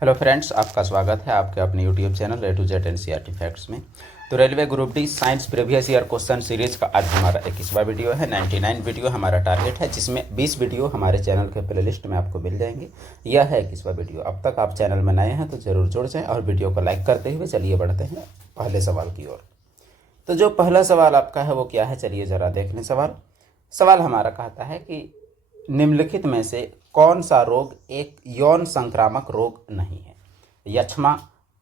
Hello friends, आपका स्वागत है आपके अपने YouTube channel A to Z NCERT facts में। तो railway group D science previous year question series का आज हमारा 21वां वीडियो है। 99 वीडियो हमारा टारगेट है, जिसमें 20 वीडियो हमारे चैनल के प्लेलिस्ट में आपको मिल जाएंगे। यह है 21वां वीडियो। अब तक आप चैनल में नए हैं तो ज़रूर जुड़ जाएँ और वीडियो को लाइक करते हुए चलिए बढ़ते हैं पहले सवाल की ओर। तो जो पहला सवाल आपका है वो क्या है, चलिए ज़रा देख लें। सवाल हमारा कहता है कि निम्नलिखित में से कौन सा रोग एक यौन संक्रामक रोग नहीं है? यक्ष्मा,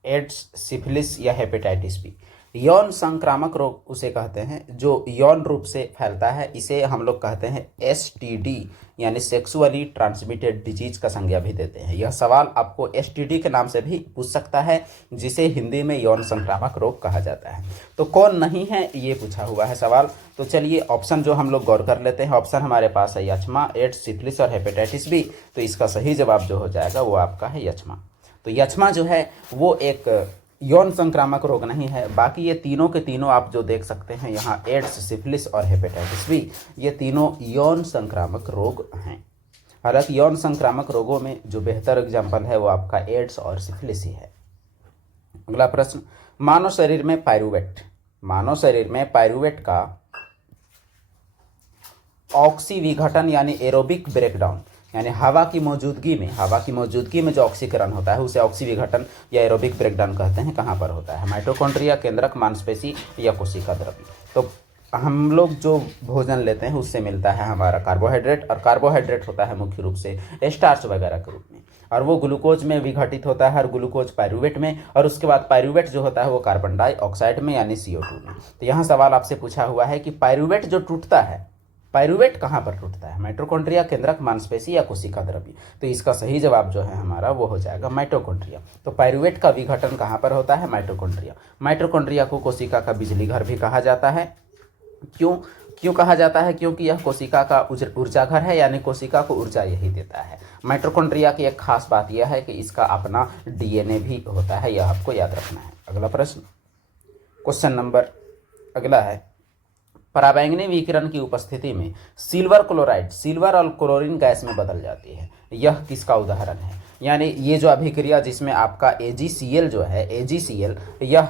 एड्स, सिफिलिस या हेपेटाइटिस बी। यौन संक्रामक रोग उसे कहते हैं जो यौन रूप से फैलता है। इसे हम लोग कहते हैं एसटीडी यानी सेक्सुअली ट्रांसमिटेड डिजीज का संज्ञा भी देते हैं। यह सवाल आपको एसटीडी के नाम से भी पूछ सकता है, जिसे हिंदी में यौन संक्रामक रोग कहा जाता है। तो कौन नहीं है ये पूछा हुआ है सवाल। तो चलिए ऑप्शन जो हम लोग गौर कर लेते हैं। ऑप्शन हमारे पास है यक्ष्मा, एड्स, सिफिलिस और हेपेटाइटिस बी। तो इसका सही जवाब जो हो जाएगा वो आपका है यक्ष्मा। तो यक्ष्मा जो है वो एक यौन संक्रामक रोग नहीं है। बाकी ये तीनों के तीनों आप जो देख सकते हैं यहाँ, एड्स, सिफिलिस और हेपेटाइटिस बी, ये तीनों यौन संक्रामक रोग हैं। हालांकि यौन संक्रामक रोगों में जो बेहतर एग्जाम्पल है वो आपका एड्स और सिफिलिस ही है। अगला प्रश्न, मानव शरीर में पायरुवेट का ऑक्सीविघटन यानी एरोबिक ब्रेकडाउन यानी हवा की मौजूदगी में जो ऑक्सीकरण होता है उसे ऑक्सीविघटन या एरोबिक ब्रेकडाउन कहते हैं। कहाँ पर होता है? माइटोकॉन्ड्रिया, केंद्रक, मांसपेशी या कोशिका द्रव्य। तो हम लोग जो भोजन लेते हैं उससे मिलता है हमारा कार्बोहाइड्रेट, और कार्बोहाइड्रेट होता है मुख्य रूप से स्टार्च वगैरह के रूप में, और वो ग्लूकोज में विघटित होता है, और ग्लूकोज पायरुवेट में, और उसके बाद पायरुवेट जो होता है वो कार्बन डाइऑक्साइड में यानी CO2 में। तो यहाँ सवाल आपसे पूछा हुआ है कि पायरुवेट जो टूटता है, पायरुवेट कहाँ पर टूटता है? माइटोकॉन्ड्रिया, केंद्रक, मांसपेशी या कोशिका द्रव्य। तो इसका सही जवाब जो है हमारा वो हो जाएगा माइटोकॉन्ड्रिया। तो पायरुवेट का विघटन कहाँ पर होता है? माइटोकॉन्ड्रिया को कोशिका का बिजली घर भी कहा जाता है। क्यों कहा जाता है? क्योंकि यह कोशिका का ऊर्जा घर है, यानी कोशिका को ऊर्जा यही देता है। माइटोकॉन्ड्रिया की एक खास बात यह है कि इसका अपना DNA भी होता है, यह आपको याद रखना है। अगला प्रश्न, क्वेश्चन नंबर अगला है, पराबैंगनी विकिरण की उपस्थिति में सिल्वर क्लोराइड सिल्वर और क्लोरीन गैस में बदल जाती है। यह किसका उदाहरण है? यानी ये जो अभिक्रिया जिसमें आपका AgCl जो है, AgCl, यह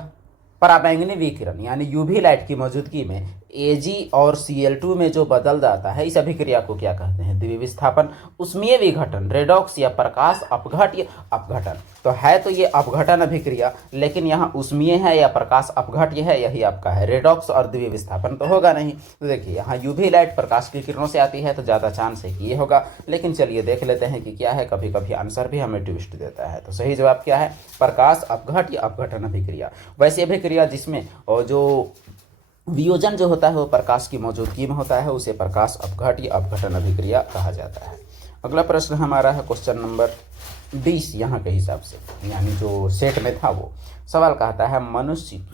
पराबैंगनी विकिरण यानी यूवी लाइट की मौजूदगी में Ag और Cl2 में जो बदल जाता है, इस अभिक्रिया को क्या कहते हैं? द्विविस्थापन, उष्मीय विघटन, रेडॉक्स या प्रकाश अपघट या अपघटन। तो है तो ये अपघटन अभिक्रिया, लेकिन यहाँ उष्मीय है या प्रकाश अपघट ये है, यही आपका है। रेडॉक्स और द्विविस्थापन तो होगा नहीं। तो देखिए यहाँ यूवी लाइट प्रकाश की किरणों से आती है तो ज़्यादा चांस है कि ये होगा, लेकिन चलिए देख लेते हैं कि क्या है। कभी कभी आंसर भी हमें ट्विस्ट देता है। तो सही जवाब क्या है? प्रकाश अपघट या अपघटन अभिक्रिया। वैसी अभिक्रिया जिसमें और जो वियोजन जो होता है वो प्रकाश की मौजूदगी में होता है, उसे प्रकाश अपघट या अपघटन अभिक्रिया कहा जाता है। अगला प्रश्न हमारा है क्वेश्चन नंबर 20 यहाँ के हिसाब से, यानी जो सेट में था वो सवाल कहता है, मनुष्य की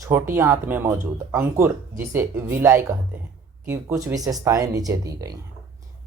छोटी आंत में मौजूद अंकुर, जिसे विलाई कहते हैं, कि कुछ विशेषताएं नीचे दी गई हैं।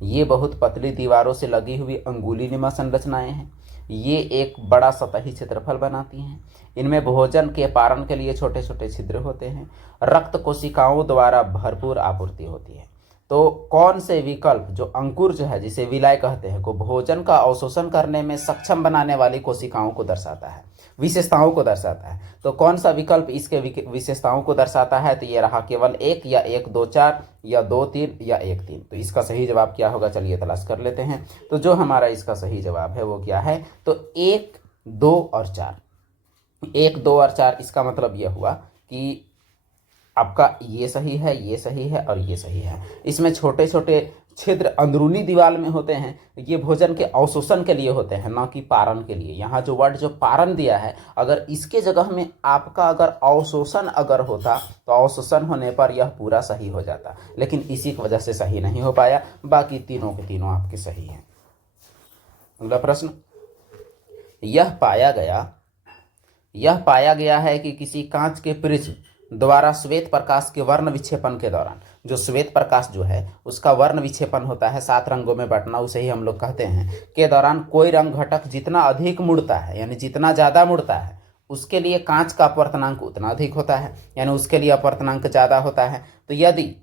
ये बहुत पतली दीवारों से लगी हुई अंगुलीनुमा संरचनाएं हैं। ये एक बड़ा सतही क्षेत्रफल बनाती हैं। इनमें भोजन के पारण के लिए छोटे छोटे छिद्र होते हैं। रक्त कोशिकाओं द्वारा भरपूर आपूर्ति होती है। तो कौन से विकल्प, जो अंकुर जो है जिसे विलाय कहते हैं, को भोजन का अवशोषण करने में सक्षम बनाने वाली कोशिकाओं को दर्शाता है, विशेषताओं को दर्शाता है? तो कौन सा विकल्प इसके विशेषताओं को दर्शाता है? तो ये रहा केवल 1 या 1 2 4 या 2 3 या 1 3। तो इसका सही जवाब क्या होगा, चलिए तलाश कर लेते हैं। तो जो हमारा इसका सही जवाब है वो क्या है? तो 1 2 और 4। 1 2 और 4 इसका मतलब यह हुआ कि आपका ये सही है, ये सही है और ये सही है। इसमें छोटे छोटे छिद्र अंदरूनी दीवार में होते हैं। ये भोजन के अवशोषण के लिए होते हैं, ना कि पारण के लिए। यहाँ जो वर्ड जो पारण दिया है, अगर इसके जगह में आपका अगर अवशोषण अगर होता तो अवशोषण होने पर यह पूरा सही हो जाता, लेकिन इसी की वजह से सही नहीं हो पाया। बाकी तीनों के तीनों आपके सही हैं। अगला प्रश्न, यह पाया गया है कि किसी कांच के प्रिज्म द्वारा श्वेत प्रकाश के वर्ण विक्षेपण के दौरान, जो श्वेत प्रकाश जो है उसका वर्ण विक्षेपण होता है 7 रंगों में बंटना, उसे ही हम लोग कहते हैं, के दौरान कोई रंग घटक जितना अधिक मुड़ता है, यानी जितना ज़्यादा मुड़ता है, उसके लिए कांच का अपवर्तनांक उतना अधिक होता है, यानी उसके लिए अपवर्तनांक ज़्यादा होता है। तो यदि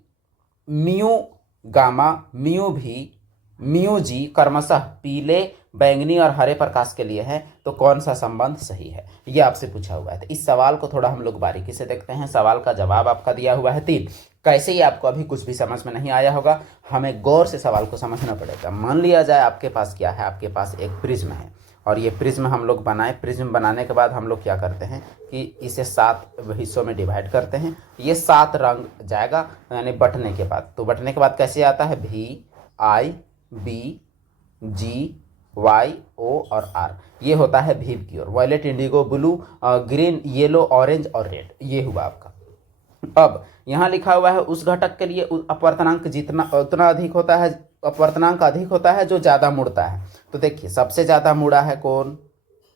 म्यू गामा म्यू भी म्यू जी क्रमशः पीले, बैंगनी और हरे प्रकाश के लिए है, तो कौन सा संबंध सही है, ये आपसे पूछा हुआ है। तो इस सवाल को थोड़ा हम लोग बारीकी से देखते हैं। सवाल का जवाब आपका दिया हुआ है 3। कैसे ही आपको अभी कुछ भी समझ में नहीं आया होगा, हमें गौर से सवाल को समझना पड़ेगा। मान लिया जाए आपके पास क्या है, आपके पास एक प्रिज्म है और ये प्रिज्म हम लोग बनाए। प्रिज्म बनाने के बाद हम लोग क्या करते हैं कि इसे 7 हिस्सों में डिवाइड करते हैं। ये 7 रंग जाएगा यानी बटने के बाद। तो बटने के बाद कैसे आता है, VIBGY O और R, ये होता है भीव की ओर। Violet, indigo, blue, green, yellow, orange और रेड, ये हुआ आपका। अब यहाँ लिखा हुआ है उस घटक के लिए अपवर्तनांक जितना उतना अधिक होता है, अपवर्तनांक अधिक होता है जो ज़्यादा मुड़ता है। तो देखिए सबसे ज़्यादा मुड़ा है कौन,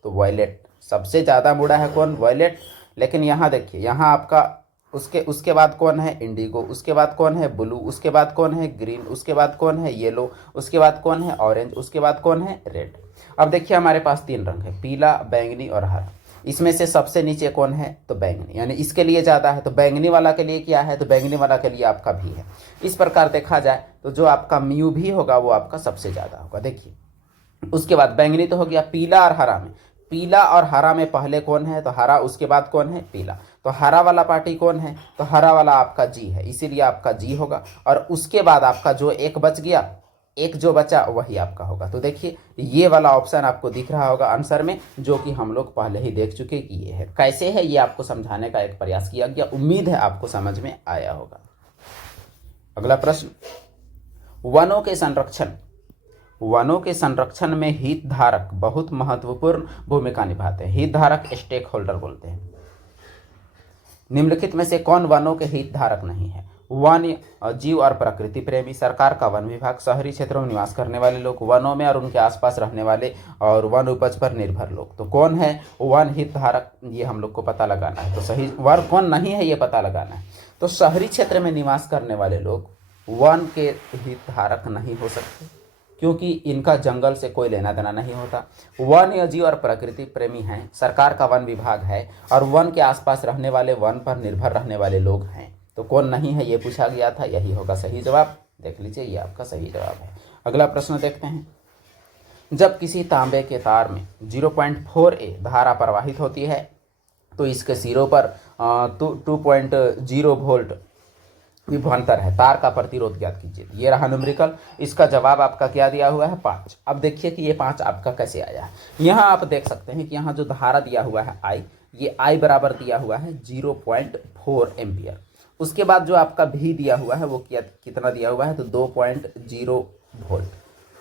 तो वायलेट। सबसे ज़्यादा मुड़ा है कौन, वायलेट। लेकिन यहाँ देखिए, यहाँ आपका उसके बाद कौन है, इंडिगो। उसके बाद कौन है, ब्लू। उसके बाद कौन है, ग्रीन। उसके बाद कौन है, येलो। उसके बाद कौन है, ऑरेंज। उसके बाद कौन है, रेड। अब देखिए हमारे पास 3 रंग है, पीला, बैंगनी और हरा। इसमें से सबसे नीचे कौन है, तो बैंगनी, यानी इसके लिए ज़्यादा है। तो बैंगनी वाला के लिए क्या है, तो बैंगनी वाला के लिए आपका भी है। इस प्रकार देखा जाए तो जो आपका म्यू भी होगा वो आपका सबसे ज़्यादा होगा। देखिए उसके बाद बैंगनी तो हो गया, पीला और हरा में, पीला और हरा में पहले कौन है, तो हरा। उसके बाद कौन है, पीला। तो हरा वाला पार्टी कौन है, तो हरा वाला आपका जी है, इसीलिए आपका जी होगा। और उसके बाद आपका जो एक बच गया, एक जो बचा वही आपका होगा। तो देखिए ये वाला ऑप्शन आपको दिख रहा होगा आंसर में, जो कि हम लोग पहले ही देख चुके कि ये है। कैसे है ये आपको समझाने का एक प्रयास किया गया, उम्मीद है आपको समझ में आया होगा। अगला प्रश्न, वनों के संरक्षण में हितधारक बहुत महत्वपूर्ण भूमिका निभाते हैं। हितधारक स्टेक होल्डर बोलते हैं। निम्नलिखित में से कौन वनों के हितधारक नहीं है, वन जीव और प्रकृति प्रेमी, सरकार का वन विभाग, शहरी क्षेत्रों में निवास करने वाले लोग, वनों में और उनके आसपास रहने वाले और वन उपज पर निर्भर लोग। तो कौन है वन हितधारक, ये हम लोग को पता लगाना है। तो सही वन कौन नहीं है ये पता लगाना है। तो शहरी क्षेत्र में निवास करने वाले लोग वन के हितधारक नहीं हो सकते, क्योंकि इनका जंगल से कोई लेना देना नहीं होता। वन्यजीव और प्रकृति प्रेमी हैं, सरकार का वन विभाग है और वन के आसपास रहने वाले, वन पर निर्भर रहने वाले लोग हैं। तो कौन नहीं है ये पूछा गया था, यही होगा सही जवाब। देख लीजिए ये आपका सही जवाब है। अगला प्रश्न देखते हैं। जब किसी तांबे के तार में 0.4A धारा प्रवाहित होती है तो इसके सिरों पर 2.0 वोल्ट विभवांतर है। तार का प्रतिरोध ज्ञात कीजिए। ये रहा न्यूमेरिकल। इसका जवाब आपका क्या दिया हुआ है, 5। अब देखिए कि ये 5 आपका कैसे आया है। यहाँ आप देख सकते हैं कि यहाँ जो धारा दिया हुआ है I, ये I बराबर दिया हुआ है 0.4 एम्पियर। उसके बाद जो आपका V दिया हुआ है वो कितना दिया हुआ है, तो 2.0 वोल्ट।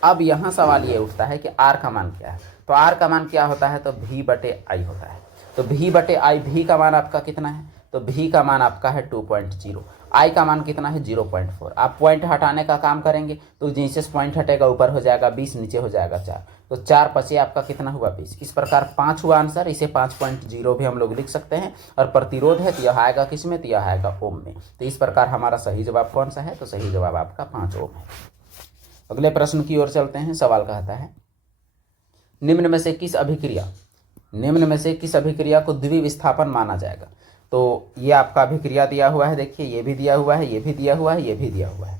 अब यहाँ सवाल ये उठता है कि R का मान क्या है। तो R का मान क्या होता है, तो V/I होता है। तो V/I, V का मान आपका कितना है, तो V का मान आपका है 2.0, I का मान कितना है 0.4। आप पॉइंट हटाने का काम करेंगे तो नीचे से पॉइंट हटेगा ऊपर हो जाएगा 20, नीचे हो जाएगा 4। तो 4 पचे आपका कितना हुआ 20। इस प्रकार 5 हुआ आंसर। इसे 5.0 भी हम लोग लिख सकते हैं। और प्रतिरोध है तो यह आएगा किस में, तो यह आएगा ओम में। तो इस प्रकार हमारा सही जवाब कौन सा है, तो सही जवाब आपका 5 ओम है। अगले प्रश्न की ओर चलते हैं। सवाल कहता है निम्न में से किस अभिक्रिया को द्विविस्थापन माना जाएगा। तो ये आपका अभिक्रिया दिया हुआ है। देखिए ये भी दिया हुआ है, ये भी दिया हुआ है, ये भी दिया हुआ है।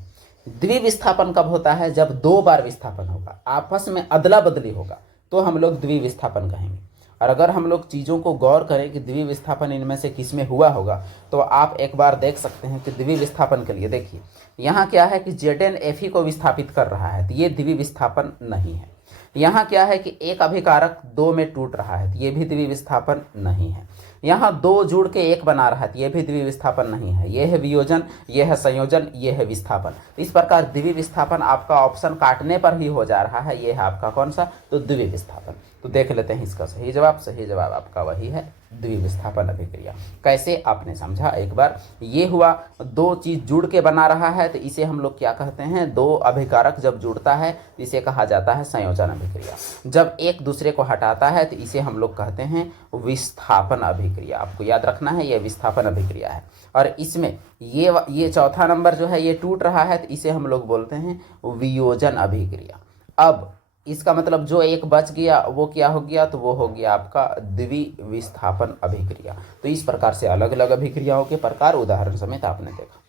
द्विविस्थापन कब होता है, जब 2 बार विस्थापन होगा, आपस में अदला बदली होगा, तो हम लोग द्विविस्थापन कहेंगे। और अगर हम लोग चीज़ों को गौर करें कि द्विविस्थापन इनमें से किस में हुआ होगा, तो आप एक बार देख सकते हैं कि द्विविस्थापन के लिए देखिए यहाँ क्या है कि ZnFe को विस्थापित कर रहा है, तो ये द्विविस्थापन नहीं है। यहाँ क्या है कि एक अभिकारक 2 में टूट रहा है, तो ये भी द्विविस्थापन नहीं है। यहाँ 2 जुड़ के 1 बना रहा है, तो ये भी द्विविस्थापन नहीं है। ये है वियोजन, ये है संयोजन, ये है विस्थापन। इस प्रकार द्विविस्थापन आपका ऑप्शन काटने पर ही हो जा रहा है। ये है आपका कौन सा, तो द्विविस्थापन। तो देख लेते हैं इसका सही जवाब। सही जवाब आपका वही है, द्विविस्थापन अभिक्रिया। कैसे आपने समझा एक बार, ये हुआ 2 चीज जुड़ के बना रहा है, तो इसे हम लोग क्या कहते हैं, 2 अभिकारक जब जुड़ता है इसे कहा जाता है संयोजन अभिक्रिया। जब एक दूसरे को हटाता है तो इसे हम लोग कहते हैं विस्थापन अभिक्रिया। आपको याद रखना है, ये विस्थापन अभिक्रिया है। और इसमें ये चौथा नंबर जो है ये टूट रहा है, तो इसे हम लोग बोलते हैं वियोजन अभिक्रिया। अब इसका मतलब जो एक बच गया वो क्या हो गया, तो वो हो गया आपका द्विविस्थापन अभिक्रिया। तो इस प्रकार से अलग अलग अभिक्रियाओं के प्रकार उदाहरण समेत आपने देखा।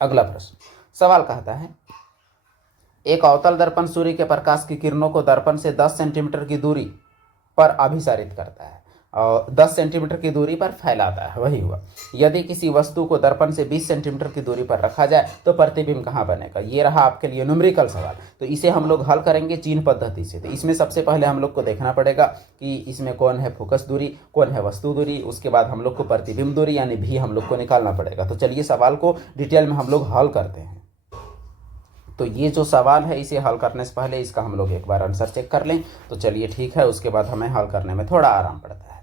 अगला प्रश्न, सवाल कहता है एक अवतल दर्पण सूर्य के प्रकाश की किरणों को दर्पण से 10 सेंटीमीटर की दूरी पर अभिसारित करता है और 10 सेंटीमीटर की दूरी पर फैलाता है, वही हुआ। यदि किसी वस्तु को दर्पण से 20 सेंटीमीटर की दूरी पर रखा जाए तो प्रतिबिंब कहाँ बनेगा। ये रहा आपके लिए न्यूमेरिकल सवाल। तो इसे हम लोग हल करेंगे चीन पद्धति से। तो इसमें सबसे पहले हम लोग को देखना पड़ेगा कि इसमें कौन है फोकस दूरी, कौन है वस्तु दूरी, उसके बाद हम लोग को प्रतिबिंब दूरी यानी भी हम लोग को निकालना पड़ेगा। तो चलिए सवाल को डिटेल में हम लोग हल करते हैं। तो ये जो सवाल है इसे हल करने से पहले इसका हम लोग एक बार आंसर चेक कर लें। तो चलिए ठीक है, उसके बाद हमें हल करने में थोड़ा आराम पड़ता है।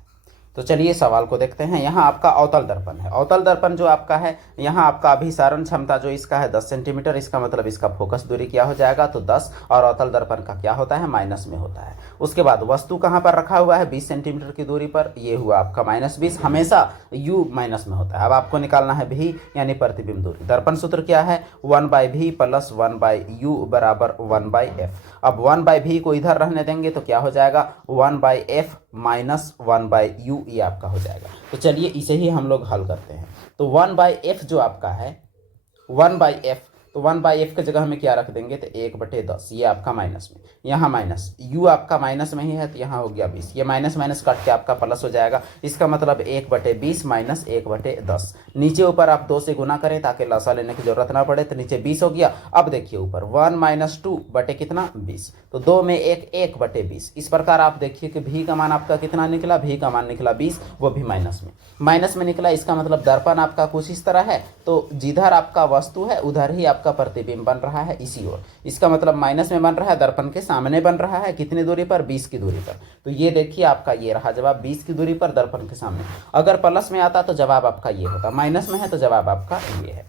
तो चलिए सवाल को देखते हैं। यहाँ आपका अवतल दर्पण है। अवतल दर्पण जो आपका है, यहाँ आपका अभिसारण क्षमता जो इसका है 10 सेंटीमीटर, इसका मतलब इसका फोकस दूरी क्या हो जाएगा तो 10, और अवतल दर्पण का क्या होता है माइनस में होता है। उसके बाद वस्तु कहाँ पर रखा हुआ है 20 सेंटीमीटर की दूरी पर, ये हुआ आपका -20, हमेशा u माइनस में होता है। अब आपको निकालना है भी यानी प्रतिबिंब दूरी। दर्पण सूत्र क्या है 1/v + 1/u = 1/f। अब 1/v को इधर रहने देंगे तो क्या हो जाएगा 1/f - 1/u, ये आपका हो जाएगा। तो चलिए इसे ही हम लोग हल करते हैं। तो 1/f जो आपका है 1/f, तो 1/f की जगह में क्या रख देंगे तो 1/10, ये आपका माइनस में, यहाँ माइनस, u आपका माइनस में ही है तो यहाँ हो गया 20, ये माइनस माइनस कट के आपका प्लस हो जाएगा। इसका मतलब 1/20 - 1/10। नीचे ऊपर आप 2 से गुना करें ताकि लसा लेने की जरूरत ना पड़े। तो नीचे 20 हो गया। अब देखिए ऊपर 1 - 2 बटे कितना 20, तो 2 में 1 1/20। इस प्रकार आप देखिए कि भी का मान आपका कितना निकला, भी का मान निकला 20, वो भी माइनस में निकला। इसका मतलब दर्पण आपका कुछ इस तरह है, तो जिधर आपका वस्तु है उधर ही आपका प्रतिबिंब बन रहा है इसी ओर। इसका मतलब माइनस में बन रहा है, दर्पण के सामने बन रहा है, कितनी दूरी पर 20 की दूरी पर। तो ये देखिए आपका ये रहा जवाब 20 की दूरी पर दर्पण के सामने। अगर प्लस में आता तो जवाब आपका ये होता, माइनस में है तो जवाब आपका ये है।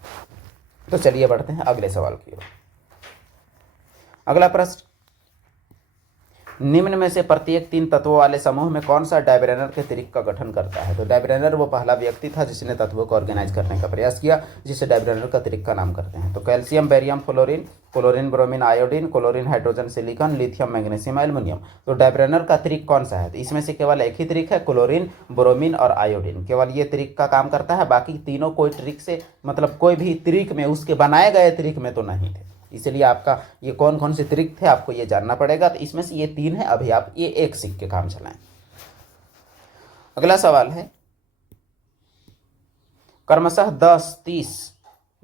तो चलिए बढ़ते हैं अगले सवाल की ओर। अगला प्रश्न, निम्न में से प्रत्येक 3 तत्वों वाले समूह में कौन सा डायब्रेनर के त्रिक का गठन करता है। तो डायब्रेनर वो पहला व्यक्ति था जिसने तत्वों को ऑर्गेनाइज करने का प्रयास किया, जिसे डायब्रेनर का त्रिक का नाम करते हैं। तो calcium barium fluorine, chlorine bromine iodine, chlorine hydrogen silicon, lithium magnesium aluminium. तो डायब्रेनर का त्रिक कौन सा है, तो इसमें से केवल एक ही त्रिक है, क्लोरीन ब्रोमीन और आयोडीन। केवल ये त्रिक का काम करता है, बाकी तीनों कोई ट्रिक से मतलब कोई भी त्रिक में उसके बनाए गए त्रिक में तो नहीं थे। इसलिए आपका ये कौन कौन से त्रिक थे आपको ये जानना पड़ेगा। तो इसमें से ये 3 है, अभी आप ये एक सीख के काम चलाएं। अगला सवाल है, क्रमशः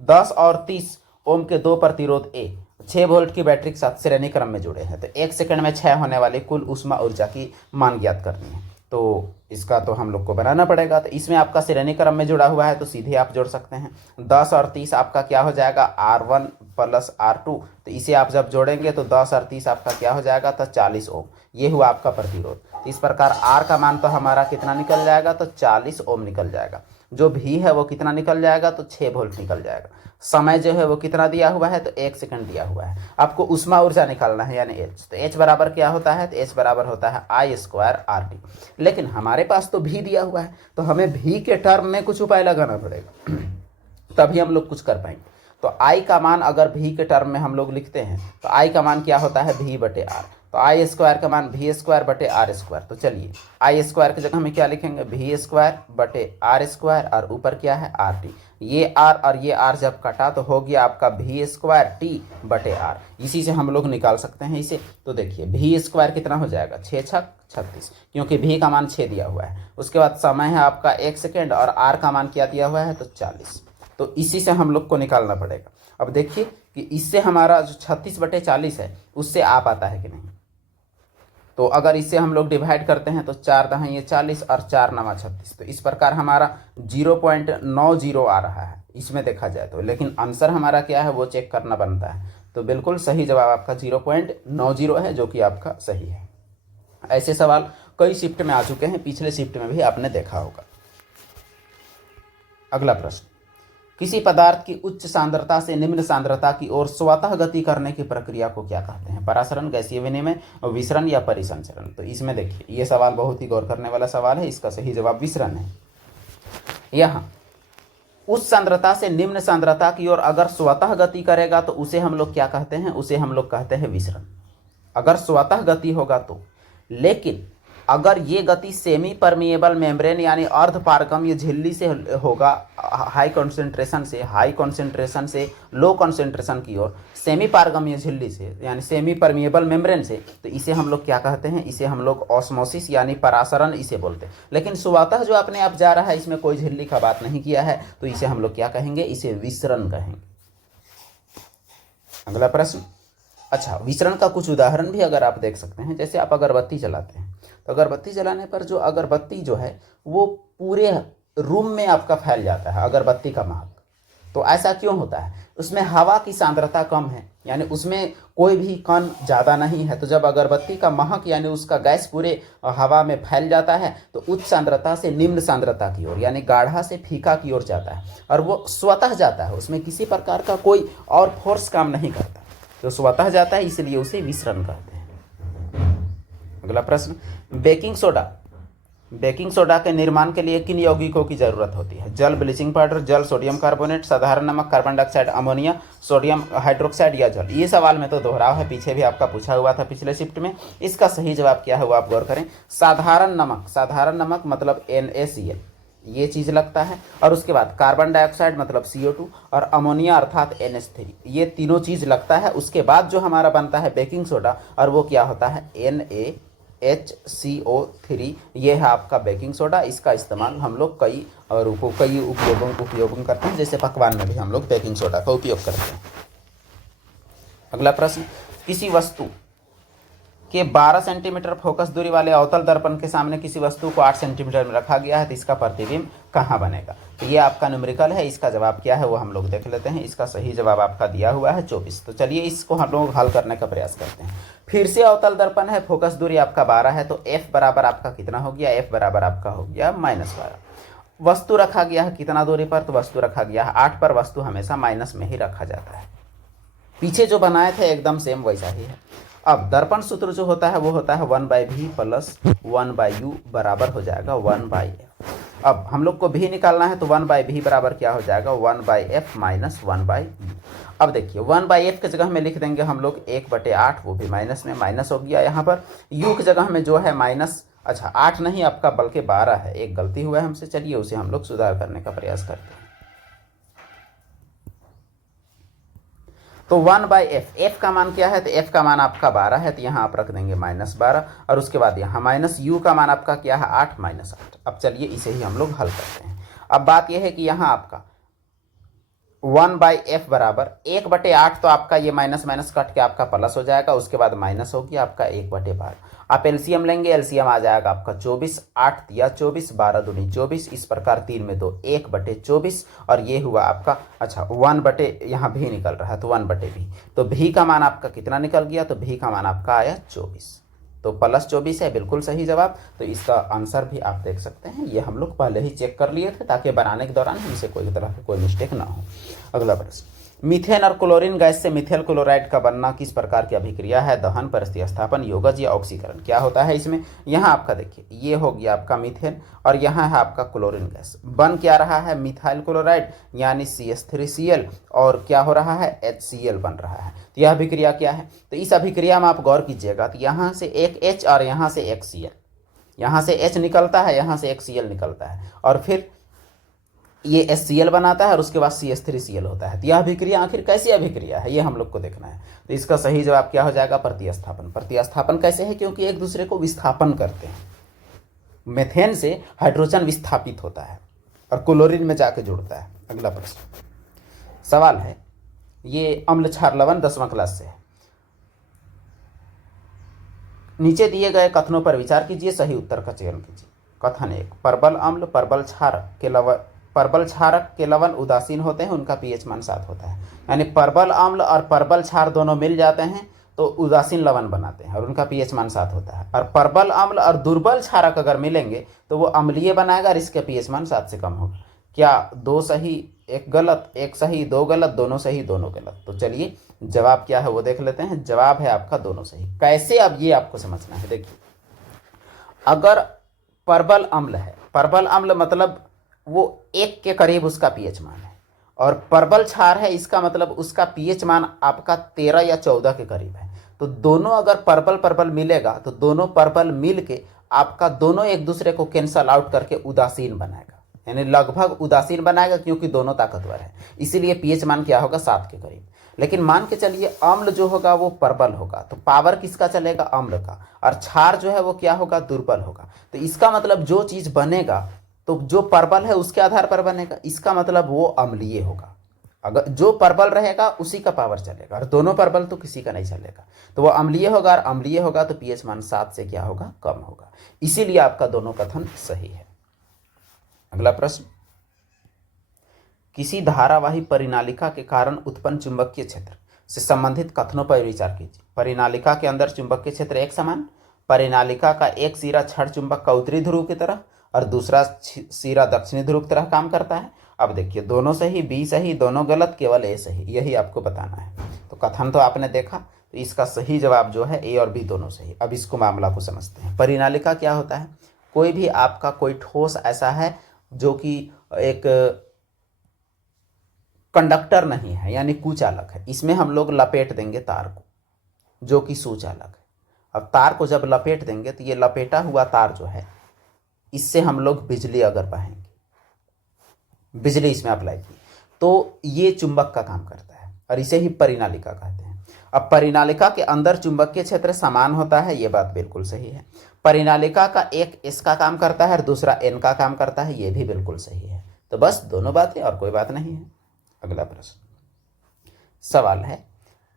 10 और 30 ओम के 2 प्रतिरोध ए 6 वोल्ट की बैटरी के साथ श्रेणी क्रम में जुड़े हैं। तो 1 सेकंड में 6 होने वाली कुल ऊष्मा ऊर्जा की मान ज्ञात करनी है। तो इसका तो हम लोग को बनाना पड़ेगा। तो इसमें आपका श्रेणी क्रम में जुड़ा हुआ है तो सीधे आप जोड़ सकते हैं। 10 और 30 आपका क्या हो जाएगा R1 + R2। तो इसे आप जब जोड़ेंगे तो 10 और 30 आपका क्या हो जाएगा तो 40 ओम, ये हुआ आपका प्रतिरोध। तो इस प्रकार R का मान तो हमारा कितना निकल जाएगा तो 40 ओम निकल जाएगा। जो भी है वो कितना निकल जाएगा तो 6 वोल्ट निकल जाएगा। समय जो है वो कितना दिया हुआ है तो 1 सेकंड दिया हुआ है। आपको ऊष्मा ऊर्जा निकालना है यानी H। तो H बराबर क्या होता है तो H बराबर होता है I² लेकिन हमारे पास तो भी दिया हुआ है तो हमें भी के टर्म में कुछ उपाय लगाना पड़ेगा तभी हम लोग कुछ कर पाएंगे। तो I का मान अगर भी के टर्म में हम लोग लिखते हैं तो I का मान क्या होता है V/R। तो I² का मान V²/R²। तो चलिए I² की जगह में क्या लिखेंगे V²/R² और ऊपर क्या है RT। ये R और ये R जब कटा तो हो गया आपका V²T/R। इसी से हम लोग निकाल सकते हैं इसे। तो देखिए V² कितना हो जाएगा 6 × 36 क्योंकि V का मान 6 दिया हुआ है। उसके बाद समय है आपका 1 सेकेंड और R का मान क्या दिया हुआ है तो 40। तो इसी से हम लोग को निकालना पड़ेगा। अब देखिए कि इससे हमारा जो 36/40 है उससे आप आता है कि नहीं। तो अगर इससे हम लोग डिवाइड करते हैं तो 4 × 10 = 40 और 4 × 9 = 36। तो इस प्रकार हमारा 0.90 आ रहा है इसमें देखा जाए तो, लेकिन आंसर हमारा क्या है वो चेक करना बनता है। तो बिल्कुल सही जवाब आपका 0.90 है जो कि आपका सही है। ऐसे सवाल कई शिफ्ट में आ चुके हैं, पिछले शिफ्ट में भी आपने देखा होगा। अगला प्रश्न, किसी पदार्थ की उच्च सांद्रता से निम्न सांद्रता की ओर स्वतः गति करने की प्रक्रिया को क्या कहते हैं। परासरण, गैसीय विनिमय, विसरण या परिसंचरण। तो इसमें देखिए ये सवाल बहुत ही गौर करने वाला सवाल है। इसका सही जवाब विसरण है। यहाँ उच्च सांद्रता से निम्न सांद्रता की ओर अगर स्वतः गति करेगा तो उसे हम लोग क्या कहते हैं, उसे हम लोग कहते हैं विसरण। अगर स्वतः गति होगा तो, लेकिन अगर ये गति सेमी परमिएबल मेम्ब्रेन यानी अर्ध पारगम्य झिल्ली से होगा, हाई कॉन्सेंट्रेशन से लो कॉन्सेंट्रेशन की ओर, सेमी पारगम्य झिल्ली से यानी सेमी परमिएबल मेम्ब्रेन से, तो इसे हम लोग क्या कहते हैं, इसे हम लोग ऑस्मोसिस यानी परासरण इसे बोलते हैं। लेकिन स्वतः जो अपने आप जा रहा है, इसमें कोई झिल्ली का बात नहीं किया है, तो इसे हम लोग क्या कहेंगे, इसे विसरण कहेंगे। अगला प्रश्न, अच्छा विसरण का कुछ उदाहरण भी अगर आप देख सकते हैं, जैसे आप अगरबत्ती जलाते हैं, तो अगरबत्ती जलाने पर जो अगरबत्ती जो है वो पूरे रूम में आपका फैल जाता है अगरबत्ती का महक। तो ऐसा क्यों होता है, उसमें हवा की सांद्रता कम है, यानी उसमें कोई भी कण ज़्यादा नहीं है। तो जब अगरबत्ती का महक यानी उसका गैस पूरे हवा में फैल जाता है, तो उच्च सांद्रता से निम्न सांद्रता की ओर यानी गाढ़ा से फीका की ओर जाता है, और वो स्वतः जाता है, उसमें किसी प्रकार का कोई और फोर्स काम नहीं करता, तो स्वतः जाता है, इसलिए उसे विसरण कहते हैं। अगला प्रश्न, बेकिंग सोडा के निर्माण के लिए किन यौगिकों की जरूरत होती है? जल, ब्लीचिंग पाउडर, जल, सोडियम कार्बोनेट, साधारण नमक, carbon dioxide, ammonia, sodium hydroxide या जल। ये सवाल में तो दोहराव है, पीछे भी आपका पूछा हुआ था पिछले शिफ्ट में। इसका सही जवाब क्या है वो आप गौर करें, साधारण नमक। साधारण नमक मतलब NaCl, ये चीज़ लगता है, और उसके बाद कार्बन डाइऑक्साइड मतलब CO2, और अमोनिया अर्थात NH3, ये तीनों चीज़ लगता है। उसके बाद जो हमारा बनता है बेकिंग सोडा, और वो क्या होता है, NaHCO3, ये है आपका बेकिंग सोडा। इसका इस्तेमाल हम लोग कई उपयोगों करते हैं, जैसे पकवान में भी हम लोग बेकिंग सोडा का उपयोग करते हैं। अगला प्रश्न, किसी वस्तु के 12 सेंटीमीटर फोकस दूरी वाले अवतल दर्पण के सामने किसी वस्तु को 8 सेंटीमीटर में रखा गया है, तो इसका प्रतिबिंब कहाँ बनेगा? तो ये आपका न्यूमेरिकल है, इसका जवाब क्या है वो हम लोग देख लेते हैं। इसका सही जवाब आपका दिया हुआ है 24। तो चलिए इसको हम लोग हल करने का प्रयास करते हैं। फिर से अवतल दर्पण है, फोकस दूरी आपका 12 है, तो F बराबर आपका कितना हो गया, F बराबर आपका हो गया -12। वस्तु रखा गया है कितना दूरी पर, तो वस्तु रखा गया है 8 पर। वस्तु हमेशा माइनस में ही रखा जाता है। पीछे जो बनाए थे एकदम सेम वैसा ही है। अब दर्पण सूत्र जो होता है वो होता है 1/v प्लस 1/u बराबर हो जाएगा 1/f। अब हम लोग को भी निकालना है, तो 1/v बराबर क्या हो जाएगा, 1/f माइनस 1/u। अब देखिए 1/f के जगह में लिख देंगे हम लोग 1/8, वो भी माइनस में माइनस हो गया। यहाँ पर u की जगह में जो है माइनस, अच्छा 8 नहीं आपका बल्कि 12 है, एक गलती हुआ है हमसे। चलिए उसे हम लोग सुधार करने का प्रयास करते हैं। तो 1/f, f का मान क्या है, तो f का मान आपका 12 है, तो यहाँ आप रख देंगे -12, और उसके बाद यहाँ माइनस u का मान आपका क्या है, 8 -8। अब चलिए इसे ही हम लोग हल करते हैं। अब बात यह है कि यहाँ आपका 1/f बराबर 1/8, तो आपका ये माइनस माइनस कट के आपका प्लस हो जाएगा, उसके बाद माइनस हो गया आपका 1/12। आप एलसीएम लेंगे, एलसीएम आ जाएगा आपका 24, 8 या 24, 12 दूनी 24, इस प्रकार 3 में 2, 1/24, और ये हुआ आपका, अच्छा 1 यहाँ भी निकल रहा है, तो 1/v। तो भी का मान आपका कितना निकल गया, तो भी का मान आपका आया 24, तो +24 है बिल्कुल सही जवाब। तो इसका आंसर भी आप देख सकते हैं, ये हम लोग पहले ही चेक कर लिए थे ताकि बनाने के दौरान हमसे कोई तरह की कोई मिस्टेक ना हो। अगला प्रश्न, मीथेन और क्लोरीन गैस से मिथेल क्लोराइड का बनना किस प्रकार की अभिक्रिया है? दहन, प्रतिस्थापन, योगज या ऑक्सीकरण। क्या होता है इसमें, यहाँ आपका देखिए ये हो गया आपका मीथेन, और यहाँ है आपका क्लोरीन गैस। बन क्या रहा है, मिथाइल क्लोराइड यानी CH3Cl, और क्या हो रहा है, HCl बन रहा है। तो यह अभिक्रिया क्या है, तो इस अभिक्रिया में आप गौर कीजिएगा, तो यहाँ से एक H और यहाँ से एक Cl, यहाँ से H निकलता है, यहाँ से एक Cl निकलता है, और फिर ये HCl बनाता है, और उसके बाद CH3Cl होता है। तो यह अभिक्रिया आखिर कैसी अभिक्रिया है, ये हम लोग को देखना है। तो इसका सही जवाब क्या हो जाएगा, प्रतिस्थापन। प्रतिस्थापन कैसे है, क्योंकि एक दूसरे को विस्थापन करते हैं। मेथेन से हाइड्रोजन विस्थापित होता है और क्लोरीन में जाके जुड़ता है। अगला प्रश्न, सवाल है, ये अम्ल क्षार लवण 10वां क्लास से है। नीचे दिए गए कथनों पर विचार कीजिए, सही उत्तर का चयन कीजिए। कथन 1, परबल अम्ल परबल क्षारक के लवण उदासीन होते हैं, उनका pH मान 7 होता है। यानी परबल अम्ल और परबल क्षार दोनों मिल जाते हैं तो उदासीन लवण बनाते हैं, और उनका pH मान 7 होता है। और परबल अम्ल और दुर्बल क्षारक अगर मिलेंगे तो वो अम्लीय बनाएगा, और इसका pH मान 7 से कम होगा। क्या 2 सही 1 गलत, 1 सही 2 गलत, दोनों सही दोनों गलत? तो चलिए जवाब क्या है वो देख लेते हैं। जवाब है आपका दोनों सही। कैसे, अब ये आपको समझना है। देखिए अगर परबल अम्ल है, परबल अम्ल मतलब वो 1 के करीब उसका pH मान है, और परबल क्षार है, इसका मतलब उसका pH मान आपका 13 या 14 के करीब है। तो दोनों अगर परबल परबल मिलेगा तो दोनों परबल मिल के आपका दोनों एक दूसरे को कैंसल आउट करके उदासीन बनाएगा, यानी लगभग उदासीन बनाएगा, क्योंकि दोनों ताकतवर है, इसीलिए पीएच मान क्या होगा 7 के करीब। लेकिन मान के चलिए अम्ल जो होगा वो प्रबल होगा, तो पावर किसका चलेगा, अम्ल का, और क्षार जो है वो क्या होगा, दुर्बल होगा। तो इसका मतलब जो चीज बनेगा तो जो प्रबल है उसके आधार पर बनेगा, इसका मतलब वो अम्लीय होगा। अगर जो प्रबल रहेगा उसी का पावर चलेगा, और दोनों प्रबल तो किसी का नहीं चलेगा, तो वो अम्लीय होगा, और अम्लीय होगा तो पीएच मान 7 से क्या होगा, कम होगा। इसीलिए आपका दोनों कथन सही है। अगला प्रश्न, किसी धारावाही परिनालिका के कारण उत्पन्न चुंबकीय क्षेत्र से संबंधित कथनों पर विचार कीजिए। परिनालिका के अंदर चुंबकीय क्षेत्र एक समान, परिनालिका का एक सिरा क्षण चुंबक का उत्तरी ध्रुव की तरह और दूसरा सिरा दक्षिणी ध्रुव की तरह काम करता है। अब देखिए दोनों सही, बी सही, दोनों गलत, केवल ए सही, यही आपको बताना है। तो कथन तो आपने देखा, तो इसका सही जवाब जो है ए और बी दोनों सही। अब इसको मामला को समझते हैं। परिनालिका क्या होता है, कोई भी आपका कोई ठोस ऐसा है जो कि एक कंडक्टर नहीं है, यानी कुचालक है, इसमें हम लोग लपेट देंगे तार को, जो कि सुचालक है। अब तार को जब लपेट देंगे तो ये लपेटा हुआ तार जो है, इससे हम लोग बिजली अगर बहाएंगे, बिजली इसमें अप्लाई की, तो ये चुंबक का काम करता है, और इसे ही परिनालिका कहते हैं। अब परिनालिका के अंदर चुंबकीय क्षेत्र समान होता है, ये बात बिल्कुल सही है। परिनालिका का एक एस का काम करता है और दूसरा एन का काम करता है, ये भी बिल्कुल सही है। तो बस दोनों बातें, और कोई बात नहीं है। अगला प्रश्न, सवाल है,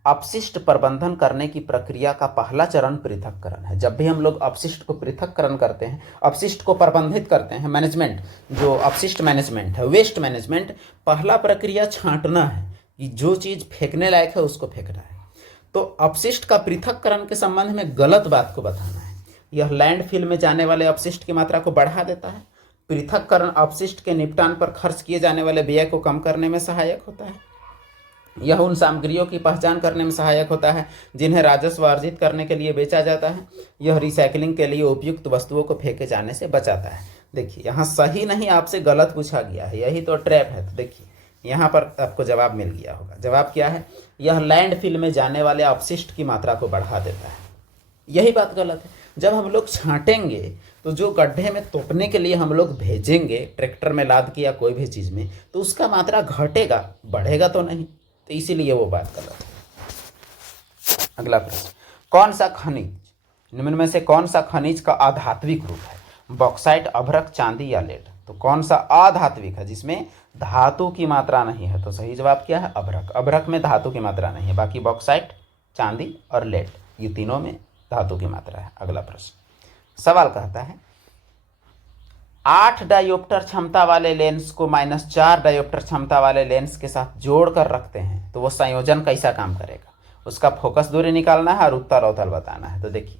अपशिष्ट प्रबंधन करने की प्रक्रिया का पहला चरण पृथक्करण है। जब भी हम लोग अपशिष्ट को पृथक्करण करते हैं, अपशिष्ट को प्रबंधित करते हैं, मैनेजमेंट, जो अपशिष्ट मैनेजमेंट है, वेस्ट मैनेजमेंट, पहला प्रक्रिया छांटना है, कि जो चीज फेंकने लायक है उसको फेंकना है। तो अपशिष्ट का पृथक्करण के संबंध में गलत बात को बताना है। यह लैंडफिल में जाने वाले अपशिष्ट की मात्रा को बढ़ा देता है। पृथक्करण अपशिष्ट के निपटान पर खर्च किए जाने वाले व्यय को कम करने में सहायक होता है। यह उन सामग्रियों की पहचान करने में सहायक होता है जिन्हें राजस्व अर्जित करने के लिए बेचा जाता है। यह रिसाइकलिंग के लिए उपयुक्त वस्तुओं को फेंके जाने से बचाता है। देखिए यहाँ सही नहीं, आपसे गलत पूछा गया है, यही तो ट्रैप है। तो देखिए यहाँ पर आपको जवाब मिल गया होगा। जवाब क्या है, यह लैंडफिल में जाने वाले अपशिष्ट की मात्रा को बढ़ा देता है। यही बात गलत है। जब हम लोग छांटेंगे तो जो गड्ढे में तोपने के लिए हम लोग भेजेंगे ट्रैक्टर में लाद के या कोई भी चीज़ में, तो उसका मात्रा घटेगा, बढ़ेगा तो नहीं। तो इसीलिए वो बात गलत है। अगला प्रश्न, कौन सा खनिज, निम्न में से कौन सा खनिज का अधात्विक रूप है, बॉक्साइट, अभ्रक, चांदी या लेड। तो कौन सा अधात्विक है, जिसमें धातु की मात्रा नहीं है। तो सही जवाब क्या है, अभ्रक। अभ्रक में धातु की मात्रा नहीं है, बाकी बॉक्साइट, चांदी और लेड, ये तीनों में धातु की मात्रा है। अगला प्रश्न, सवाल कहता है 8 डायोप्टर क्षमता वाले लेंस को -4 डायोप्टर क्षमता वाले लेंस के साथ जोड़कर रखते हैं, तो वो संयोजन कैसा काम करेगा। उसका फोकस दूरी निकालना है और उत्तल अवतल बताना है। तो देखिए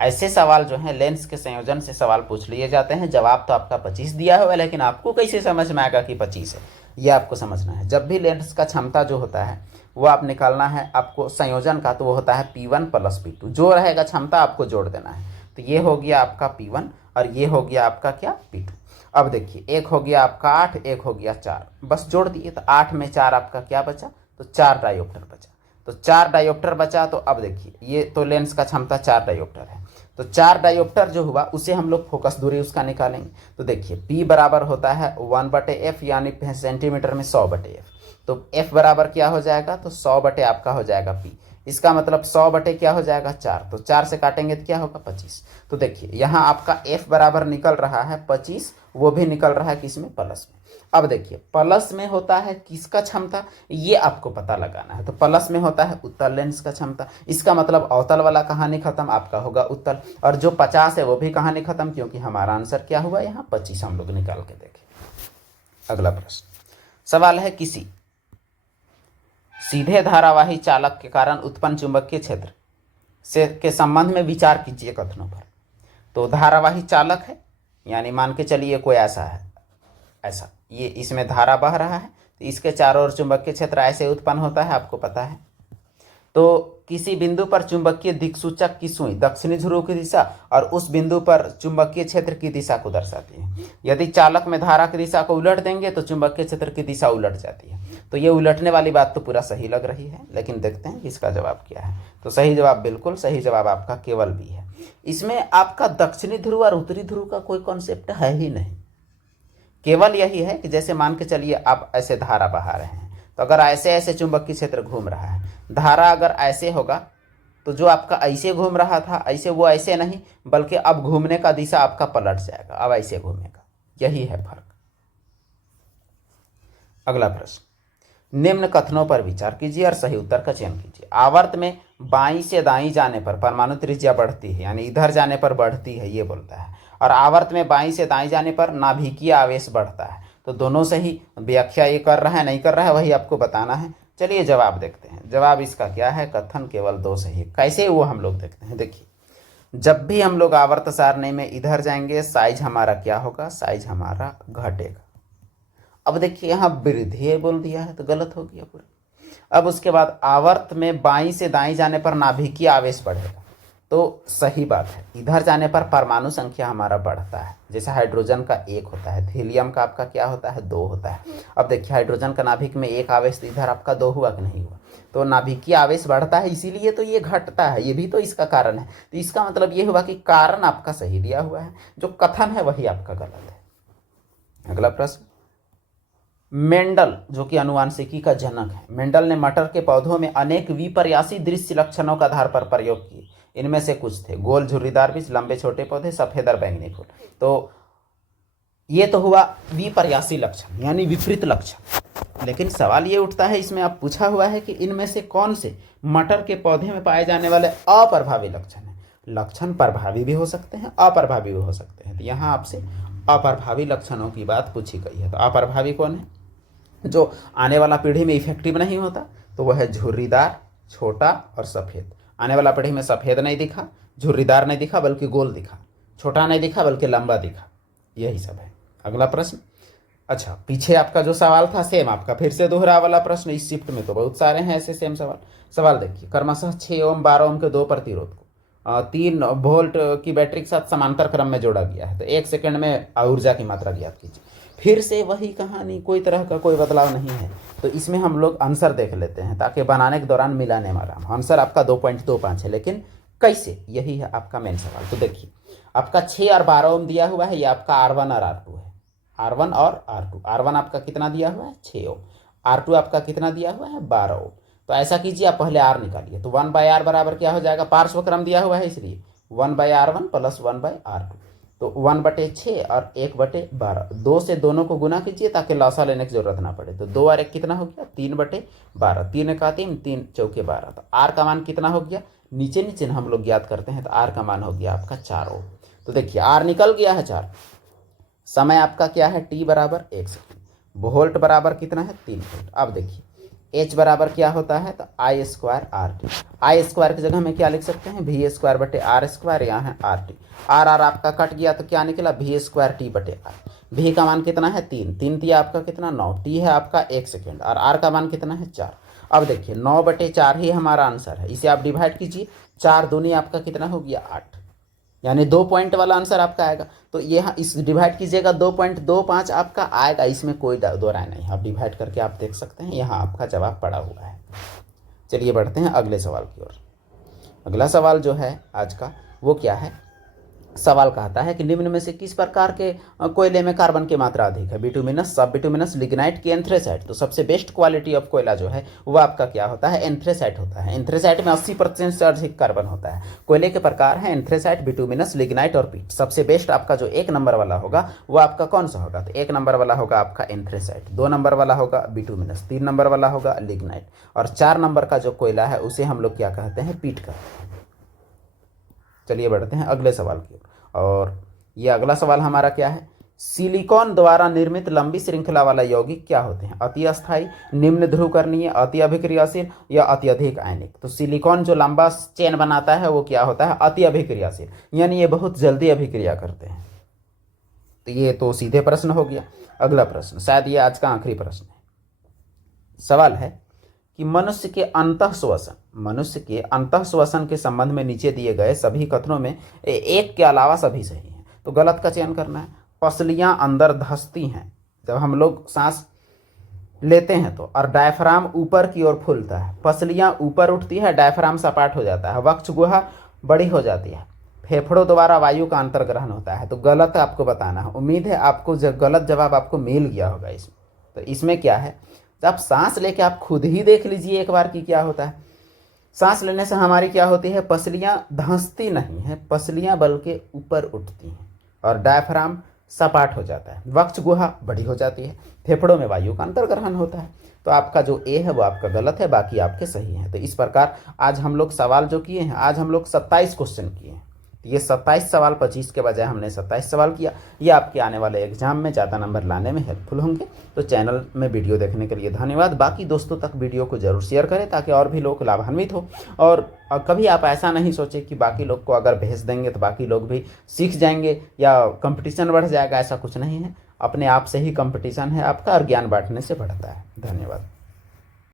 ऐसे सवाल जो है लेंस के संयोजन से सवाल पूछ लिए जाते हैं। जवाब तो आपका 25 दिया हुआ है, लेकिन आपको कैसे समझ में आएगा कि 25 है, ये आपको समझना है। जब भी लेंस का क्षमता जो होता है वो आप निकालना है आपको संयोजन का, तो वो होता है P1 + P2, जो रहेगा क्षमता आपको जोड़ देना है। तो ये हो गया आपका P1 और ये हो गया आपका क्या, P2। अब देखिए एक हो गया आपका 8, एक हो गया 4, बस जोड़ दिए, तो 8 में 4 आपका क्या बचा, तो 4 डायोप्टर बचा। तो 4 डायोप्टर बचा, तो अब देखिए ये तो लेंस का क्षमता 4 डायोप्टर है, तो 4 डायोप्टर जो हुआ उसे हम लोग फोकस दूरी उसका निकालेंगे। तो देखिए P बराबर होता है 1/f, यानी सेंटीमीटर में 100/f। तो f बराबर क्या हो जाएगा, तो 100 आपका हो जाएगा P। इसका मतलब 100 क्या हो जाएगा, 4। तो 4 से काटेंगे तो क्या होगा, 25। तो देखिए यहाँ आपका f बराबर निकल रहा है 25, वो भी निकल रहा है किसमें, प्लस में। अब देखिए प्लस में होता है किसका क्षमता, ये आपको पता लगाना है। तो प्लस में होता है उत्तल लेंस का क्षमता, इसका मतलब अवतल वाला कहानी खत्म, आपका होगा उत्तल। और जो 50 है वो भी कहानी खत्म, क्योंकि हमारा आंसर क्या हुआ यहाँ 25 हम लोग निकाल के देखें। अगला प्रश्न, सवाल है किसी सीधे धारावाही चालक के कारण उत्पन्न चुंबकीय क्षेत्र से के संबंध में विचार कीजिए कथनों पर। तो धारावाही चालक है, यानी मान के चलिए कोई ऐसा है, ऐसा ये इसमें धारा बह रहा है, तो इसके चारों ओर चुंबकीय क्षेत्र ऐसे उत्पन्न होता है, आपको पता है। तो किसी बिंदु पर चुंबकीय दिक्सूचक की सुई दक्षिणी ध्रुव की दिशा और उस बिंदु पर चुंबकीय क्षेत्र की दिशा को दर्शाती है। यदि चालक में धारा की दिशा को उलट देंगे तो चुंबकीय क्षेत्र की दिशा उलट जाती है। तो ये उलटने वाली बात तो पूरा सही लग रही है, लेकिन देखते हैं कि इसका जवाब क्या है। तो सही जवाब, बिल्कुल सही जवाब आपका केवल बी है। इसमें आपका दक्षिणी ध्रुव और उत्तरी ध्रुव का कोई कॉन्सेप्ट है ही नहीं। केवल यही है कि जैसे मान के चलिए आप ऐसे धारा बहा रहे हैं, तो अगर ऐसे ऐसे चुंबकीय क्षेत्र घूम रहा है, धारा अगर ऐसे होगा तो जो आपका ऐसे घूम रहा था ऐसे, वो ऐसे नहीं बल्कि अब घूमने का दिशा आपका पलट जाएगा, अब ऐसे घूमेगा। यही है फर्क। अगला प्रश्न, निम्न कथनों पर विचार कीजिए और सही उत्तर का चयन कीजिए। आवर्त में बाईं से दाईं जाने पर परमाणु त्रिज्या बढ़ती है, यानी इधर जाने पर बढ़ती है ये बोलता है, और आवर्त में बाईं से दाईं जाने पर नाभिकीय आवेश बढ़ता है। तो दोनों से ही व्याख्या ये कर रहा है नहीं कर रहा है वही आपको बताना है। चलिए जवाब देखते हैं। जवाब इसका क्या है, कथन केवल दो सही है। कैसे वो हम लोग देखते हैं। देखिए, जब भी हम लोग आवर्त सारणी में इधर जाएंगे साइज हमारा क्या होगा, साइज हमारा घटेगा। अब देखिए यहाँ वृद्धि बोल दिया है तो गलत हो गया पूरा। अब उसके बाद आवर्त में बाईं से दाईं जाने पर नाभिकीय आवेश बढ़ेगा, तो सही बात है। इधर जाने पर परमाणु संख्या हमारा बढ़ता है, जैसे हाइड्रोजन का 1 होता है, हीलियम का आपका क्या होता है 2 होता है। अब देखिए हाइड्रोजन का नाभिक में 1 आवेश, तो इधर आपका 2 हुआ कि नहीं हुआ। तो नाभिकीय आवेश बढ़ता है, इसीलिए तो ये घटता है, ये भी तो इसका कारण है। तो इसका मतलब ये हुआ कि कारण आपका सही दिया हुआ है, जो कथन है वही आपका गलत है। अगला प्रश्न, मेंडल जो कि अनुवांशिकी का जनक है, मेंडल ने मटर के पौधों में अनेक विपर्यासी दृश्य लक्षणों का आधार पर प्रयोग किए। इनमें से कुछ थे गोल झुर्रीदार बीज, लंबे छोटे पौधे, सफेद और बैंगनी फूल। तो ये तो हुआ विपर्यासी लक्षण यानी विपरीत लक्षण। लेकिन सवाल ये उठता है, इसमें आप पूछा हुआ है कि इनमें से कौन से मटर के पौधे में पाए जाने वाले अप्रभावी लक्षण हैं। लक्षण प्रभावी भी हो सकते हैं, अप्रभावी भी हो सकते हैं। तो यहाँ आपसे अप्रभावी लक्षणों की बात पूछी गई है। तो अप्रभावी कौन है, जो आने वाला पीढ़ी में इफेक्टिव नहीं होता, तो वह है झुर्रीदार, छोटा और सफ़ेद। आने वाला पीढ़ी में सफ़ेद नहीं दिखा, झुर्रीदार नहीं दिखा बल्कि गोल दिखा, छोटा नहीं दिखा बल्कि लंबा दिखा, यही सब है। अगला प्रश्न, अच्छा पीछे आपका जो सवाल था सेम आपका फिर से दोहरा वाला प्रश्न। इस शिफ्ट में तो बहुत सारे हैं ऐसे सेम सवाल देखिए, क्रमशः 6 ओम 12 ओम के 2 प्रतिरोध को 3 वोल्ट की बैटरी के साथ समांतर क्रम में जोड़ा गया है। तो 1 सेकंड में ऊर्जा की मात्रा ज्ञात कीजिए। फिर से वही कहानी, कोई तरह का कोई बदलाव नहीं है। तो इसमें हम लोग आंसर देख लेते हैं ताकि बनाने के दौरान मिलाने में आराम। आंसर आपका 2.25 है, लेकिन कैसे, यही है आपका मेन सवाल। तो देखिए आपका 6 और 12 ओम दिया हुआ है, ये आपका R1 और R2 है। R1 और R2, R1 आपका कितना दिया हुआ है 6 ओम, R2 आपका कितना दिया हुआ है 12 ओम। तो ऐसा कीजिए आप पहले R निकालिए, तो 1/R बराबर क्या हो जाएगा, पार्श्व क्रम दिया हुआ है इसलिए 1/R1 प्लस 1/R2। तो 1/6 और 1/12, 2 से दोनों को गुना कीजिए ताकि लौसा लेने की जरूरत ना पड़े। तो 2 और 1 कितना हो गया 3/12, 3 का 3, 3 चौके 12। तो R का मान कितना हो गया, नीचे नीचे हम लोग ज्ञात करते हैं, तो R का मान हो गया आपका 4 ओम। तो देखिए R निकल गया है 4। समय आपका क्या है t बराबर 1 सेकेंड, वोल्ट बराबर कितना है 3 वोल्ट। अब देखिए h बराबर क्या होता है, तो I square RT। I square की जगह में क्या लिख सकते हैं, V स्क्वायर बटे R स्क्वायर, यहाँ है RT। R आपका कट गया तो क्या निकला, V स्क्वायर T बटे R। V का मान कितना है 3, 3 दिया आपका कितना 9, T है आपका 1 सेकेंड और R का मान कितना है 4। अब देखिए 9/4 ही हमारा आंसर है, इसे आप डिवाइड कीजिए, 4 दूनी आपका कितना हो गया 8, यानी 2 पॉइंट वाला आंसर आपका आएगा। तो ये इस डिवाइड कीजिएगा 2.25 आपका आएगा, इसमें कोई दो राय नहीं। आप डिवाइड करके आप देख सकते हैं, यहाँ आपका जवाब पड़ा हुआ है। चलिए बढ़ते हैं अगले सवाल की ओर। अगला सवाल जो है आज का वो क्या है, सवाल कहता है कि निम्न में से किस प्रकार के कोयले में कार्बन की मात्रा अधिक है, बिटुमिनस, सब बिटुमिनस, लिग्नाइट की एंथ्रेसाइट। तो सबसे बेस्ट क्वालिटी ऑफ कोयला जो है वो आपका क्या होता है, एंथ्रेसाइट होता है। एंथ्रेसाइट में 80% से अधिक कार्बन होता है। कोयले के प्रकार हैं एंथ्रेसाइट, बिटुमिनस, लिग्नाइट और पीट। सबसे बेस्ट आपका जो 1 नंबर वाला होगा वो आपका कौन सा होगा, तो 1 नंबर वाला होगा आपका एंथ्रेसाइट, 2 नंबर वाला होगा बिटुमिनस, 3 नंबर वाला होगा लिग्नाइट और 4 नंबर का जो कोयला है उसे हम लोग क्या कहते हैं, पीट कहते हैं। चलिए बढ़ते हैं अगले सवाल की ओर। और ये अगला सवाल हमारा क्या है, सिलिकॉन द्वारा निर्मित लंबी श्रृंखला वाला यौगिक क्या होते हैं, अति अस्थायी, निम्न ध्रुवकरणीय, अति अभिक्रियाशील या अत्यधिक आयनिक। तो सिलिकॉन जो लंबा चेन बनाता है वो क्या होता है, अति अभिक्रियाशील, यानी ये बहुत जल्दी अभिक्रिया करते हैं। तो ये तो सीधे प्रश्न हो गया। अगला प्रश्न शायद ये आज का आखिरी प्रश्न है। सवाल है कि मनुष्य के अंतःश्वसन के संबंध में नीचे दिए गए सभी कथनों में एक के अलावा सभी सही हैं। तो गलत का चयन करना है। पसलियां अंदर धंसती हैं। जब हम लोग सांस लेते हैं तो, और डायफ्राम ऊपर की ओर फूलता है। पसलियां ऊपर उठती है, डायफ्राम सपाट हो जाता है, वक्ष गुहा बड़ी हो जाती है, फेफड़ों द्वारा वायु का अंतर्ग्रहण होता है। तो गलत आपको बताना है। उम्मीद है आपको गलत जवाब आपको मिल गया होगा इसमें। तो इसमें क्या है, जब सांस लेके आप खुद ही देख लीजिए एक बार कि क्या होता है। सांस लेने से हमारी क्या होती है, पसलियां धंसती नहीं है, पसलियां बल्कि ऊपर उठती हैं और डायफ्राम सपाट हो जाता है, वक्ष गुहा बड़ी हो जाती है, फेफड़ों में वायु का अंतर्ग्रहण होता है। तो आपका जो ए है वो आपका गलत है, बाकी आपके सही हैं। तो इस प्रकार आज हम लोग सवाल जो किए हैं, आज हम लोग 27 क्वेश्चन किए हैं। तो ये 27 सवाल 25 के बजाय हमने 27 सवाल किया। ये आपके आने वाले एग्जाम में ज़्यादा नंबर लाने में हेल्पफुल होंगे। तो चैनल में वीडियो देखने के लिए धन्यवाद। बाकी दोस्तों तक वीडियो को जरूर शेयर करें ताकि और भी लोग लाभान्वित हो। और कभी आप ऐसा नहीं सोचें कि बाकी लोग को अगर भेज देंगे तो बाकी लोग भी सीख जाएंगे या कंपटीशन बढ़ जाएगा, ऐसा कुछ नहीं है। अपने आप से ही कंपटीशन है आपका और ज्ञान बांटने से बढ़ता है। धन्यवाद।